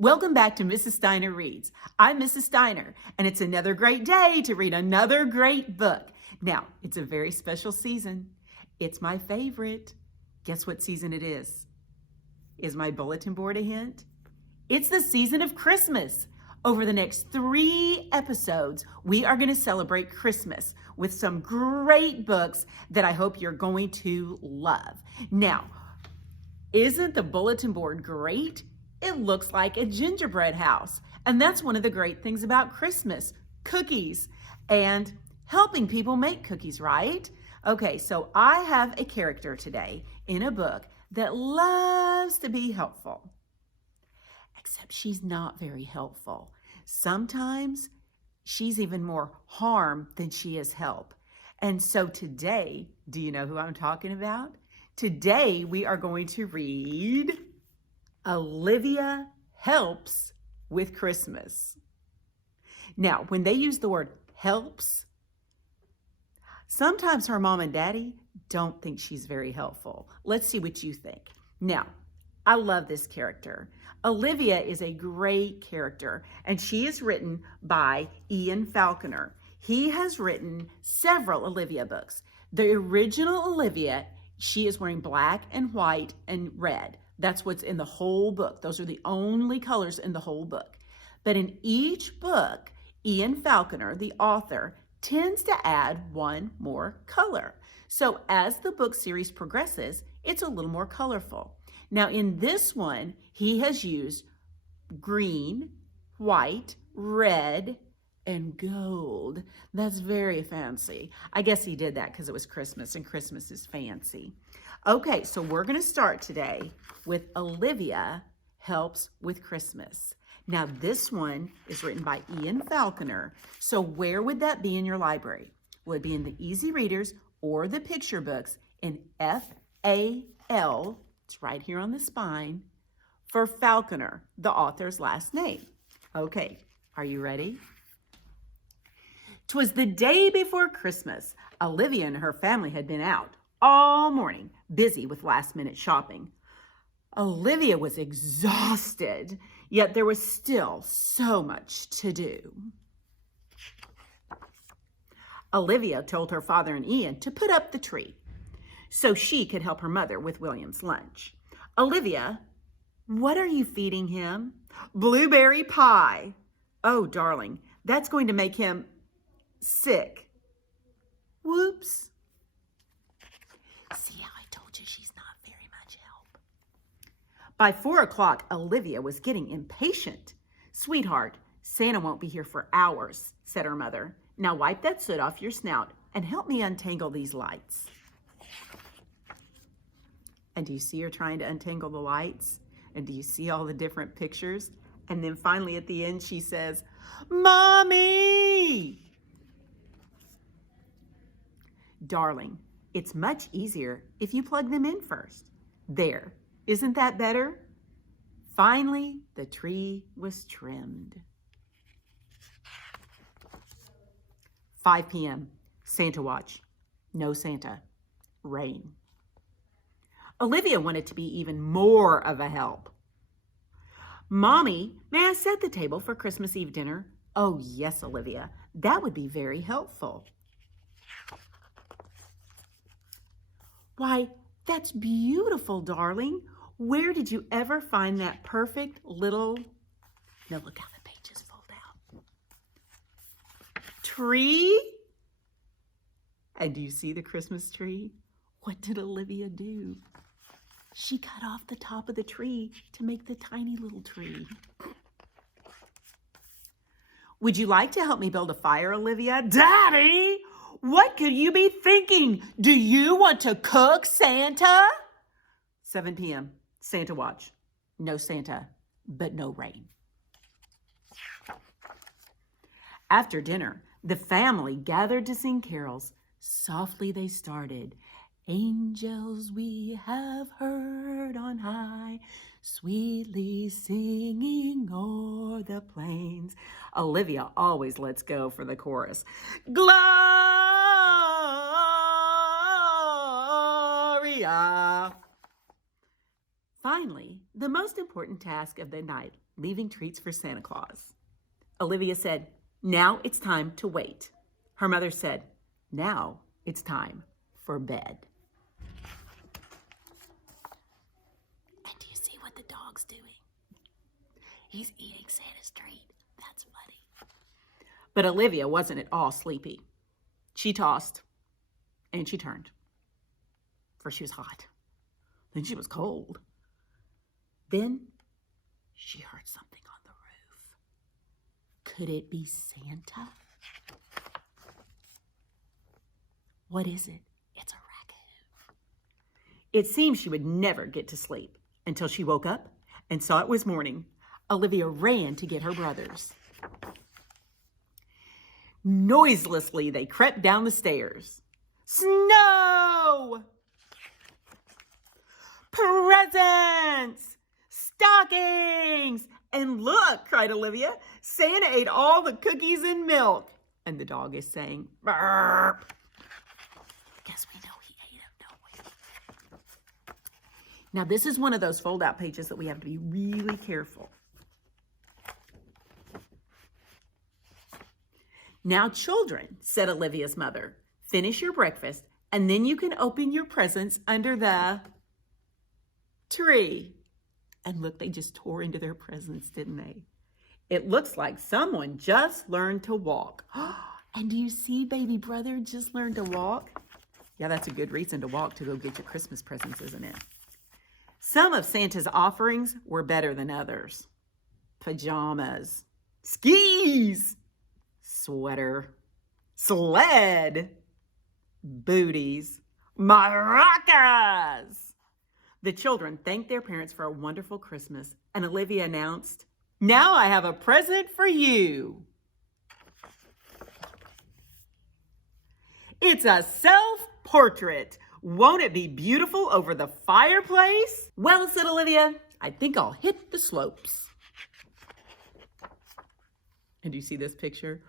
Welcome back to Mrs. Steiner Reads. I'm Mrs. Steiner, and it's another great day to read another great book. Now, it's a very special season. It's my favorite. Guess what season it is? Is my bulletin board a hint? It's the season of Christmas. Over the next 3 episodes, we are going to celebrate Christmas with some great books that I hope you're going to love. Now, isn't the bulletin board great? It looks like a gingerbread house. And that's one of the great things about Christmas, cookies and helping people make cookies, right? Okay, so I have a character today in a book that loves to be helpful. Except she's not very helpful. Sometimes she's even more harm than she is help. And so today, do you know who I'm talking about? Today we are going to read Olivia Helps with Christmas. Now, when they use the word helps, sometimes her mom and daddy don't think she's very helpful. Let's see what you think. Now, I love this character. Olivia is a great character, and she is written by Ian Falconer. He has written several Olivia books. The original Olivia, she is wearing black and white and red. That's what's in the whole book. Those are the only colors in the whole book. But in each book, Ian Falconer, the author, tends to add one more color. So as the book series progresses, it's a little more colorful. Now in this one, he has used green, white, red, and gold. That's very fancy. I guess he did that because it was Christmas and Christmas is fancy. Okay, so we're going to start today with Olivia Helps with Christmas. Now this one is written by Ian Falconer. So where would that be in your library? Will it be in the Easy Readers or the picture books in F-A-L, it's right here on the spine, for Falconer, the author's last name. Okay, are you ready? 'Twas the day before Christmas. Olivia and her family had been out all morning, busy with last-minute shopping. Olivia was exhausted, yet there was still so much to do. Olivia told her father and Ian to put up the tree so she could help her mother with William's lunch. Olivia, what are you feeding him? Blueberry pie. Oh, darling, that's going to make him sick. Whoops. See how I told you she's not very much help. By 4 o'clock, Olivia was getting impatient. Sweetheart, Santa won't be here for hours, said her mother. Now wipe that soot off your snout and help me untangle these lights. And do you see her trying to untangle the lights? And do you see all the different pictures? And then finally at the end, she says, Mommy! Darling, it's much easier if you plug them in first. There, isn't that better? Finally, the tree was trimmed. 5 p.m., Santa watch. No Santa. Rain. Olivia wanted to be even more of a help. Mommy, may I set the table for Christmas Eve dinner? Oh, yes, Olivia. That would be very helpful. Why, that's beautiful, darling. Where did you ever find that perfect little... Now look how the pages fold out. Tree? And do you see the Christmas tree? What did Olivia do? She cut off the top of the tree to make the tiny little tree. Would you like to help me build a fire, Olivia? Daddy, what could you be thinking? Do you want to cook Santa? 7 p.m., Santa watch. No Santa, but no rain. After dinner, the family gathered to sing carols. Softly they started. Angels we have heard on high, sweetly singing o'er the plains. Olivia always lets go for the chorus. Gloria. Finally, the most important task of the night, leaving treats for Santa Claus. Olivia said, "Now it's time to wait." Her mother said, "Now it's time for bed." And do you see what the dog's doing? He's eating Santa's treat. That's funny. But Olivia wasn't at all sleepy. She tossed and she turned. First she was hot, then she was cold. Then she heard something on the roof. Could it be Santa? What is it? It's a raccoon. It seemed she would never get to sleep until she woke up and saw it was morning. Olivia ran to get her brothers. Noiselessly, they crept down the stairs. Snow! Presents! Stockings! And look, cried Olivia, Santa ate all the cookies and milk. And the dog is saying, "Burp." Guess we know he ate them, don't we? Now, this is one of those fold-out pages that we have to be really careful. "Now, children," said Olivia's mother, "finish your breakfast, and then you can open your presents under the tree." And look, they just tore into their presents, didn't they? It looks like someone just learned to walk. And do you see baby brother just learned to walk? Yeah, that's a good reason to walk to go get your Christmas presents, isn't it? Some of Santa's offerings were better than others. Pajamas, skis, sweater, sled, booties, maracas. The children thanked their parents for a wonderful Christmas, and Olivia announced, "Now I have a present for you." It's a self-portrait. Won't it be beautiful over the fireplace? "Well," said Olivia, "I think I'll hit the slopes." And do you see this picture?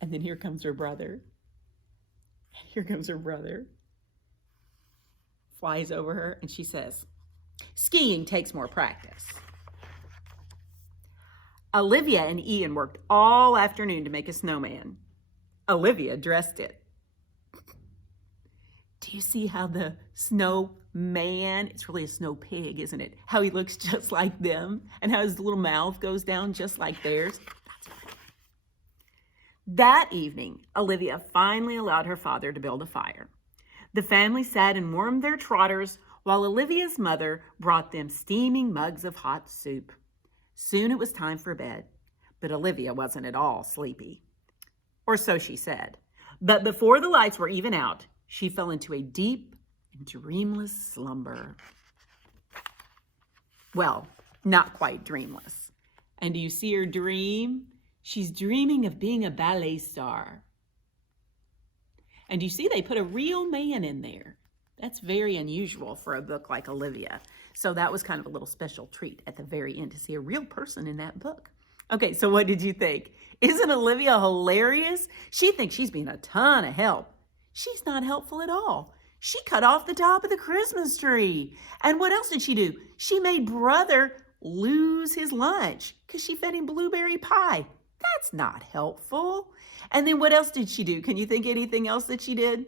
And then here comes her brother. Here comes her brother. Flies over her and she says, "Skiing takes more practice." Olivia and Ian worked all afternoon to make a snowman. Olivia dressed it. Do you see how the snowman, it's really a snow pig, isn't it? How he looks just like them and how his little mouth goes down just like theirs. That's funny. That evening, Olivia finally allowed her father to build a fire. The family sat and warmed their trotters while Olivia's mother brought them steaming mugs of hot soup. Soon it was time for bed, but Olivia wasn't at all sleepy. Or so she said. But before the lights were even out, she fell into a deep and dreamless slumber. Well, not quite dreamless. And do you see her dream? She's dreaming of being a ballet star. And you see they put a real man in there. That's very unusual for a book like Olivia. So that was kind of a little special treat at the very end to see a real person in that book. Okay, so what did you think? Isn't Olivia hilarious? She thinks she's being a ton of help. She's not helpful at all. She cut off the top of the Christmas tree. And what else did she do? She made brother lose his lunch because she fed him blueberry pie. That's not helpful. And then what else did she do? Can you think anything else that she did?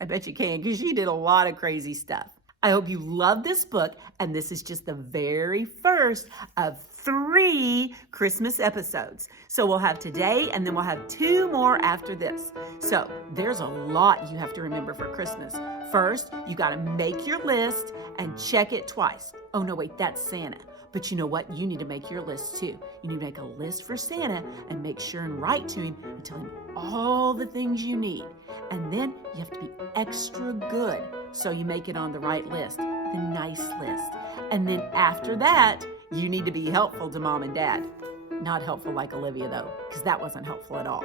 I bet you can, because she did a lot of crazy stuff. I hope you love this book, and this is just the very first of 3 Christmas episodes. So we'll have today, and then we'll have 2 more after this. So there's a lot you have to remember for Christmas. First, you got to make your list and check it twice. Oh, no, wait, that's Santa. But you know what? You need to make your list too. You need to make a list for Santa and make sure and write to him and tell him all the things you need. And then you have to be extra good so you make it on the right list, the nice list. And then after that, you need to be helpful to mom and dad. Not helpful like Olivia though, because that wasn't helpful at all.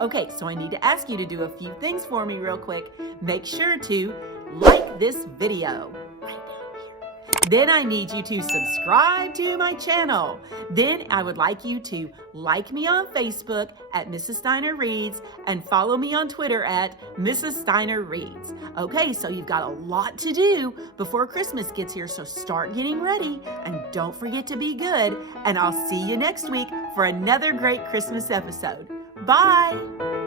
Okay, so I need to ask you to do a few things for me real quick. Make sure to like this video right down here. Then I need you to subscribe to my channel. Then I would like you to like me on Facebook at Mrs. Steiner Reads and follow me on Twitter at Mrs. Steiner Reads. Okay, so you've got a lot to do before Christmas gets here, so start getting ready and don't forget to be good. And I'll see you next week for another great Christmas episode. Bye.